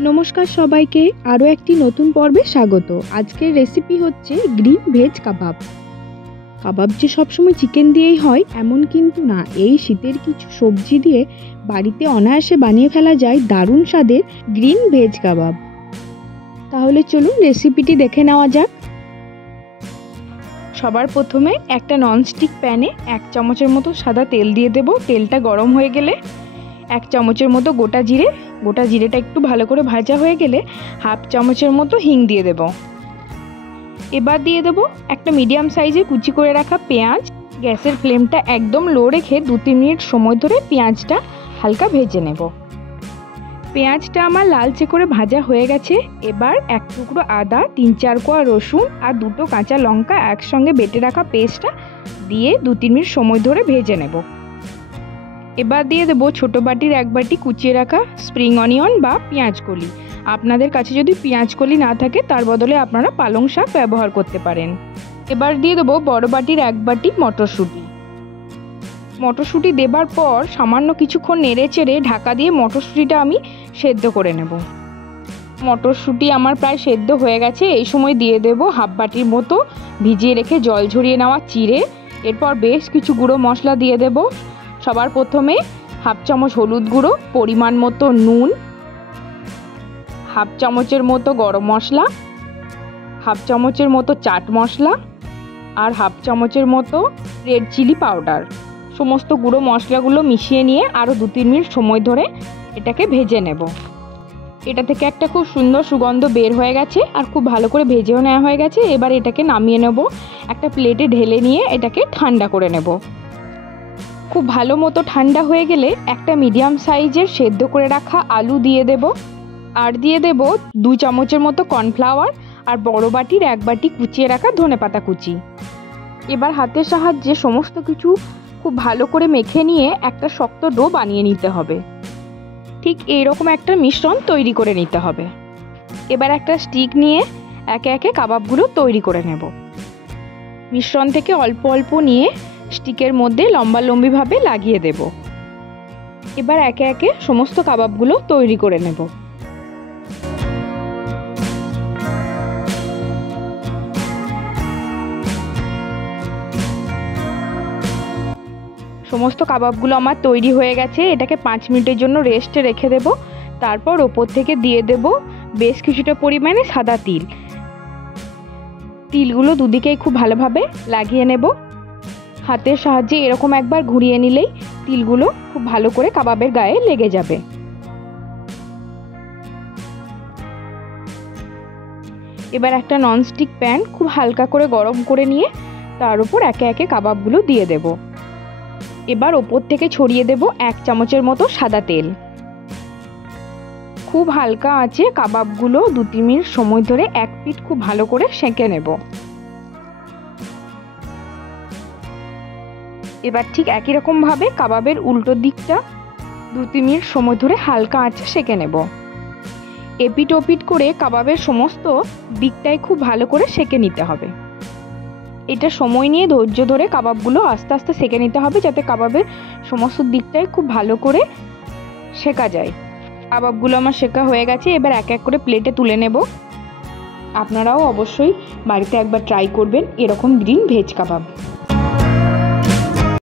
নমস্কার সবাইকে, আরও একটি নতুন পর্বে স্বাগত। আজকের রেসিপি হচ্ছে গ্রিন ভেজ কাবাব। কাবাব যে সবসময় চিকেন দিয়েই হয় এমন কিন্তু না, এই শীতের কিছু সবজি দিয়ে বাড়িতে অনায়াসে বানিয়ে ফেলা যায় দারুণ স্বাদের গ্রিন ভেজ কাবাব। তাহলে চলুন রেসিপিটি দেখে নেওয়া যাক। সবার প্রথমে একটা ননস্টিক প্যানে 1 চামচের মতো সাদা তেল দিয়ে দেব। তেলটা গরম হয়ে গেলে 1 চামচের মতো গোটা জিরেটা একটু ভালো করে ভাজা হয়ে গেলে 1/2 চামচের মতো হিং দিয়ে দেব। এবার দিয়ে দেব একটা মিডিয়াম সাইজের কুচি করে রাখা পেঁয়াজ। গ্যাসের ফ্লেমটা একদম লো রেখে 2-3 মিনিট সময় ধরে পেঁয়াজটা হালকা ভেজে নেব। পেঁয়াজটা আমার লালচে করে ভাজা হয়ে গেছে। এবার 1 টুকরো আদা, 3-4 কোয়া রসুন আর 2টো কাঁচা লঙ্কা একসঙ্গে বেটে রাখা পেস্টটা দিয়ে 2-3 মিনিট সময় ধরে ভেজে নেব। এবার দিয়ে দেবো ছোটো বাটির 1 বাটি কুচিয়ে রাখা স্প্রিং অনিয়ন বা পেঁয়াজকলি। আপনাদের কাছে যদি পেঁয়াজকলি না থাকে তার বদলে আপনারা পালং শাক ব্যবহার করতে পারেন। এবার দিয়ে দেবো বড় বাটির 1 বাটি মটরশুঁটি দেবার পর সামান্য কিছুক্ষণ নেড়ে চেড়ে ঢাকা দিয়ে মটরশুঁটিটা আমি সেদ্ধ করে নেব। মটরশুঁটি আমার প্রায় সেদ্ধ হয়ে গেছে। এই সময় দিয়ে দেবো 1/2 বাটির মতো ভিজিয়ে রেখে জল ঝরিয়ে নেওয়া চিড়ে। এরপর বেশ কিছু গুঁড়ো মশলা দিয়ে দেবো। সবার প্রথমে 1/2 চামচ হলুদ গুঁড়ো, পরিমাণ মতো নুন, 1/2 চামচের মতো গরম মশলা, 1/2 চামচের মতো চাট মশলা আর 1/2 চামচের মতো রেড চিলি পাউডার। সমস্ত গুঁড়ো মশলাগুলো মিশিয়ে নিয়ে আরও 2-3 মিনিট সময় ধরে এটাকে ভেজে নেব। এটা থেকে একটা খুব সুন্দর সুগন্ধ বের হয়ে গেছে আর খুব ভালো করে ভেজেও নেওয়া হয়ে গেছে। এবার এটাকে নামিয়ে নেব। একটা প্লেটে ঢেলে নিয়ে এটাকে ঠান্ডা করে নেব। খুব ভালো মতো ঠান্ডা হয়ে গেলে একটা মিডিয়াম সাইজের সেদ্ধ করে রাখা আলু দিয়ে দেব। আর দিয়ে দেব 2 চামচের মতো কর্নফ্লাওয়ার আর বড় বাটির 1 বাটি কুচিয়ে রাখা ধনেপাতা কুচি। এবার হাতের সাহায্যে সমস্ত কিছু খুব ভালো করে মেখে নিয়ে একটা শক্ত ডো বানিয়ে নিতে হবে। ঠিক এইরকম একটা মিশ্রণ তৈরি করে নিতে হবে। এবার একটা স্টিক নিয়ে একে একে কাবাবগুলো তৈরি করে নেব। মিশ্রণ থেকে অল্প অল্প নিয়ে স্টিকের মধ্যে লম্বালম্বিভাবে লাগিয়ে দেব। এবার একে একে সমস্ত কাবাবগুলো তৈরি করে নেব। সমস্ত কাবাবগুলো আমার তৈরি হয়ে গেছে। এটাকে 5 মিনিটের জন্য রেস্টে রেখে দেব। তারপর ওপর থেকে দিয়ে দেব বেশ কিছুটা পরিমাণে সাদা তিল। তিলগুলো দুদিকেই খুব ভালোভাবে লাগিয়ে নেব। হাতের সাহায্যে এরকম একবার ঘুরিয়ে নিলেই তিলগুলো খুব ভালো করে কাবাবের গায়ে লেগে যাবে। এবার একটা ননস্টিক প্যান খুব হালকা করে গরম করে নিয়ে তার উপর একে একে কাবাবগুলো দিয়ে দেব। এবার ওপর থেকে ছড়িয়ে দেব 1 চামচের মতো সাদা তেল। খুব হালকা আঁচে কাবাবগুলো 2-3 মিনিট সময় ধরে এক পিঠ খুব ভালো করে সেঁকে নেব। এবার ঠিক একই রকমভাবে কাবাবের উল্টো দিকটা 2-3 মিনিট সময় ধরে হালকা আঁচে সেঁকে নেব। এপিট ওপিট করে কাবাবের সমস্ত দিকটাই খুব ভালো করে সেঁকে নিতে হবে। এটা সময় নিয়ে ধৈর্য ধরে কাবাবগুলো আস্তে আস্তে সেঁকে নিতে হবে যাতে কাবাবের সমস্ত দিকটাই খুব ভালো করে সেঁকা যায়। কাবাবগুলো আমার সেঁকা হয়ে গেছে। এবার এক এক করে প্লেটে তুলে নেব। আপনারাও অবশ্যই বাড়িতে একবার ট্রাই করবেন এরকম গ্রিন ভেজ কাবাব।